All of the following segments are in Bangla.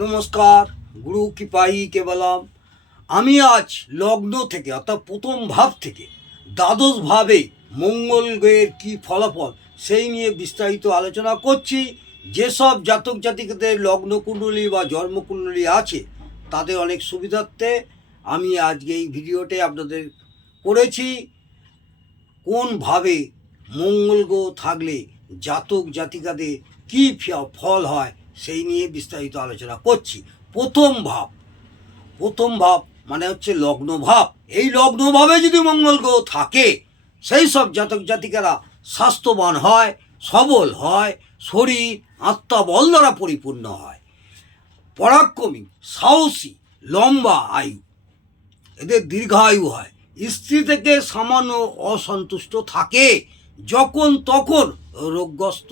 নমস্কার, গুরু কৃপাই কেবলম। আমি আজ লগ্ন থেকে, অর্থাৎ প্রথম ভাব থেকে, দ্বাদশ ভাবে মঙ্গল গ্রহের কী ফলাফল সেই নিয়ে বিস্তারিত আলোচনা করছি। যেসব জাতক জাতিকদের লগ্ন কুণ্ডলী বা জন্মকুণ্ডলী আছে, তাদের অনেক সুবিধার্থে আমি আজকে এই ভিডিওতে আপনাদের করেছি। কোনভাবে মঙ্গল গ্রহ থাকলে জাতক জাতিকাদের কী ফল হয় সেই নিয়ে বিস্তারিত আলোচনা করছি। প্রথম ভাব। প্রথম ভাব মানে হচ্ছে লগ্ন ভাব। এই লগ্ন ভাবে যদি মঙ্গল গ্রহ থাকে, সেই সব জাতক জাতিকারা স্বাস্থ্যবান হয়, সবল হয়, শরীর, আত্মা, বল দ্বারা পরিপূর্ণ হয়। পরাক্রমী, সাহসী, লম্বা আয়ু, এদের দীর্ঘায়ু হয়। স্ত্রী থেকে সামান্য অসন্তুষ্ট থাকে, যখন তখন রোগগ্রস্ত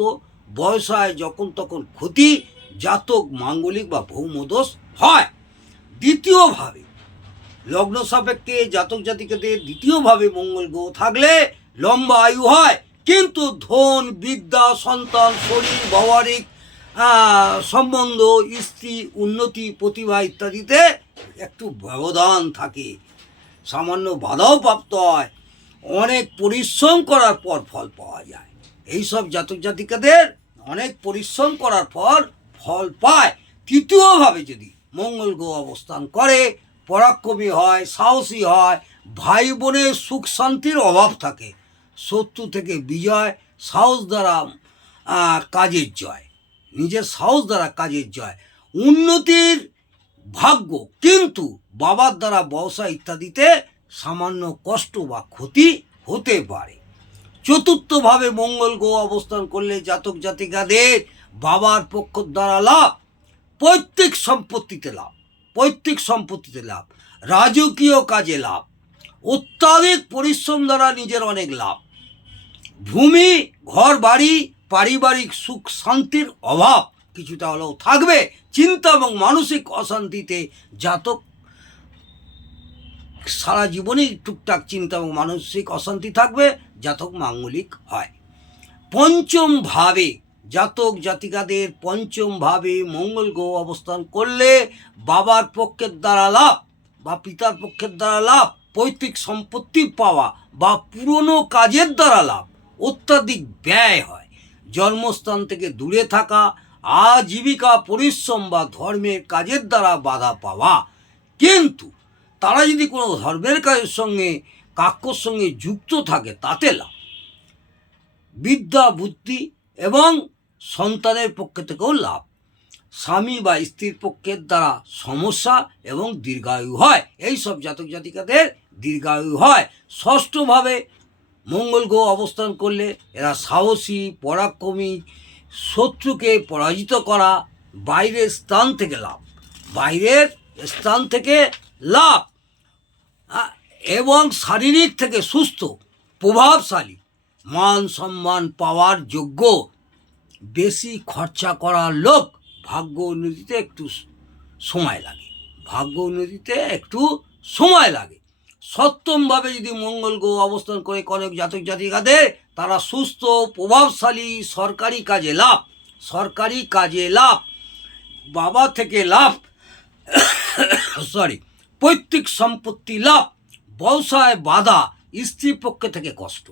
বয়সায় যখন তখন ক্ষতি জাতক, মাঙ্গলিক বা ভৌমদোষ হয়। দ্বিতীয়ভাবে, লগ্ন সাপেক্ষে জাতক জাতিকাদের দ্বিতীয়ভাবে মঙ্গল গ্রহ থাকলে লম্বা আয়ু হয়। কিন্তু ধন, বিদ্যা, সন্তান, শরীর, ব্যবহারিক সম্বন্ধ, স্ত্রী, উন্নতি, প্রতিভা ইত্যাদিতে একটু ব্যবধান থাকে। সামান্য বাধাও প্রাপ্ত হয়। অনেক পরিশ্রম করার পর ফল পাওয়া যায়। এইসব জাতক জাতিকাদের অনেক পরিশ্রম করার পর ফল পায়। তৃতীয়ভাবে যদি মঙ্গল গ্রহ অবস্থান করে, পরাক্রমী হয়, সাহসী হয়, ভাই বোনের সুখ শান্তির অভাব থাকে, শত্রু থেকে বিজয়, সাহস দ্বারা কাজের জয়, নিজের সাহস দ্বারা কাজের জয়, উন্নতির ভাগ্য, কিন্তু বাবার দ্বারা ব্যবসা ইত্যাদিতে সামান্য কষ্ট বা ক্ষতি হতে পারে। চতুর্থভাবে মঙ্গল গ্রহ অবস্থান করলে জাতক জাতিকাদের বাবার পক্ষ দ্বারা লাভ, পৈতৃক সম্পত্তিতে লাভ, পৈতৃক সম্পত্তিতে লাভ, রাজকীয় কাজে লাভ, অত্যাধিক পরিশ্রম দ্বারা নিজের অনেক লাভ। ভূমি ঘর বাড়ি পারিবারিক সুখ শান্তির অভাব কিছুটা হলেও থাকবে, চিন্তা এবং মানসিক অশান্তিতে জাতক। সারা জীবনই টুকটাক চিন্তা এবং মানসিক অশান্তি থাকবে, জাতক মাঙ্গলিক হয়। পঞ্চম ভাবে জাতক জাতিকাদের পঞ্চম ভাবে মঙ্গল গ্রহ অবস্থান করলে বাবার পক্ষের দ্বারা লাভ বা পিতার পক্ষের দ্বারা লাভ, পৈতৃক সম্পত্তি পাওয়া বা পুরনো কাজের দ্বারা লাভ, অত্যাধিক ব্যয় হয়। জন্মস্থান থেকে দূরে থাকা, আজীবিকা পরিশ্রম বা ধর্মের কাজের দ্বারা বাধা পাওয়া। কিন্তু তারা যদি কোনো ধর্মের কাজের সঙ্গে কাক্যর সঙ্গে যুক্ত থাকে, তাতে লাভ। বিদ্যা, বুদ্ধি এবং সন্তানের পক্ষে থেকেও লাভ। স্বামী বা স্ত্রীর পক্ষের দ্বারা সমস্যা এবং দীর্ঘায়ু হয়। এই সব জাতক জাতিকাদের দীর্ঘায়ু হয়। ষষ্ঠভাবে মঙ্গল গ্রহ অবস্থান করলে এরা সাহসী, পরাক্রমী, শত্রুকে পরাজিত করা বাইরের স্থান থেকে লাভ। বাইরের স্থান থেকে লাভ। এবং শারীরিক থেকে সুস্থ, প্রভাবশালী, মান সম্মান পাওয়ার যোগ্য বেশি খরচা করার লোক ভাগ্য উন্নতিতে একটু সময় লাগে। ভাগ্য উন্নতিতে একটু সময় লাগে। সপ্তমভাবে যদি মঙ্গল গ্রহ অবস্থান করে কনক জাতক জাতিকাদের, তারা সুস্থ, প্রভাবশালী, সরকারি কাজে লাভ, সরকারি কাজে লাভ, বাবা থেকে লাভ সরি পৈতৃক সম্পত্তি লাভ ব্যবসায় বাধা, স্ত্রীর পক্ষে থেকে কষ্ট।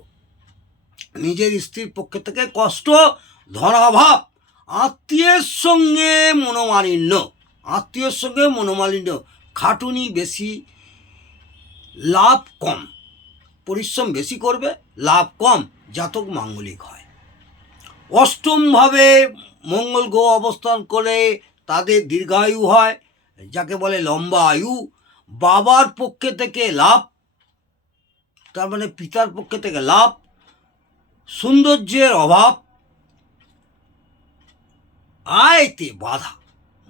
নিজের স্ত্রীর পক্ষে থেকে কষ্ট ধনাভাব আত্মীয়ের সঙ্গে মনোমালিন্য, আত্মীয়ের সঙ্গে মনোমালিন্য, খাটুনি বেশি, লাভ কম, পরিশ্রম বেশি করবে, লাভ কম, জাতক মাঙ্গলিক হয়। অষ্টমভাবে মঙ্গল গ্রহ অবস্থান করে তাদের দীর্ঘায়ু হয়, যাকে বলে লম্বা আয়ু। বাবার পক্ষে থেকে লাভ, তার মানে পিতার পক্ষে থেকে লাভ, সৌন্দর্যের অভাব আয়তে বাধা।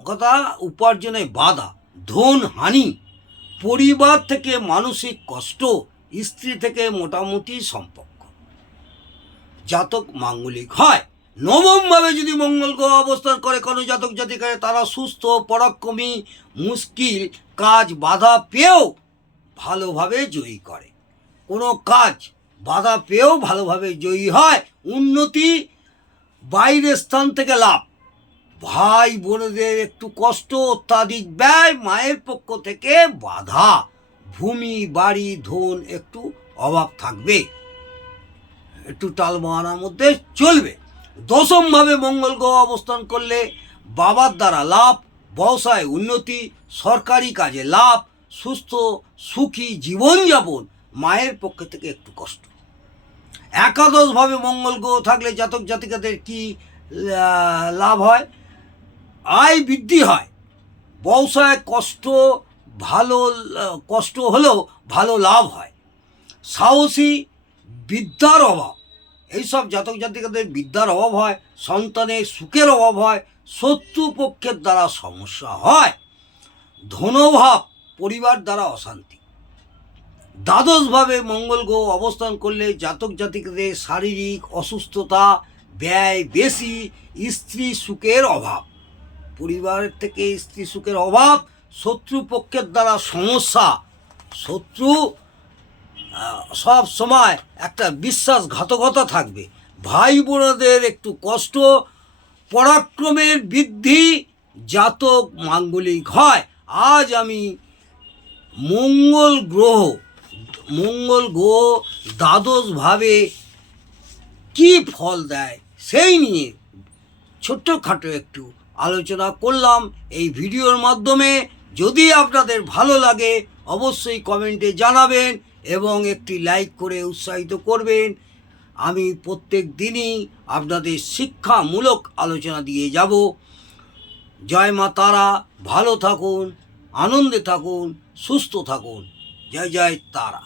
কথা উপার্জনে বাধা, ধন হানি। পরিবার থেকে মানসিক কষ্ট, স্ত্রী থেকে মোটামুটি সম্পর্ক। জাতক মাঙ্গলিক হয়। নবমভাবে যদি মঙ্গল গ্রহ অবস্থান করে, কোনো জাতক জাতিকারে তারা সুস্থ, পরাক্রমী, মুশকিল কাজ, বাধা পেয়েও ভালোভাবে জয়ী করে। কোনো কাজ, বাধা পেয়েও ভালোভাবে জয়ী হয়। উন্নতি বাইরের স্থান থেকে লাভ। ভাই বোনেদের একটু কষ্ট, অত্যাধিক ব্যয়, মায়ের পক্ষ থেকে বাধা। ভূমি, বাড়ি, ধন একটু অভাব থাকবে। একটু টালবাহানার মধ্যে চলবে। দশমভাবে মঙ্গল গ্রহ অবস্থান করলে বাবার দ্বারা লাভ ব্যবসায় উন্নতি, সরকারি কাজে লাভ, সুস্থ, সুখী জীবনযাপন মায়ের পক্ষ থেকে একটু কষ্ট। একাদশভাবে মঙ্গল গ্রহ থাকলে জাতক জাতিকাদের কি লাভ হয়? আয় বৃদ্ধি হয়। ব্যবসায় কষ্ট, ভালো, কষ্ট হলেও ভালো লাভ হয়। সাহসী, বিদ্যার অভাব। এইসব জাতক জাতিকাদের বিদ্যার অভাব হয় সন্তানের সুখের অভাব হয় শত্রুপক্ষের দ্বারা সমস্যা হয়। ধনভাব পরিবার দ্বারা অশান্তি। দ্বাদশভাবে মঙ্গল গ্রহ অবস্থান করলে জাতক জাতিকাদের শারীরিক অসুস্থতা, ব্যয় বেশি, স্ত্রী সুখের অভাব। পরিবারের থেকে স্ত্রী সুখের অভাব শত্রুপক্ষের দ্বারা সমস্যা। শত্রু সব সময় একটা বিশ্বাসঘাতকতা থাকবে। ভাই বোনদের একটু কষ্ট, পরাক্রমের বৃদ্ধি জাতক মাঙ্গলিক হয়। আজ আমি মঙ্গল গ্রহ মঙ্গল গ্রহ দ্বাদশভাবে কি ফল দেয় সেই নিয়ে ছোট্টখাটো একটু আলোচনা করলাম এই ভিডিওর মাধ্যমে। যদি আপনাদের ভালো লাগে, অবশ্যই কমেন্টে জানাবেন এবং একটি লাইক করে উৎসাহিত করবেন। আমি প্রত্যেক দিনই আপনাদের শিক্ষামূলক আলোচনা দিয়ে যাব। জয় মা তারা, ভালো থাকুন, আনন্দে থাকুন, সুস্থ থাকুন। জয় জয় তারা।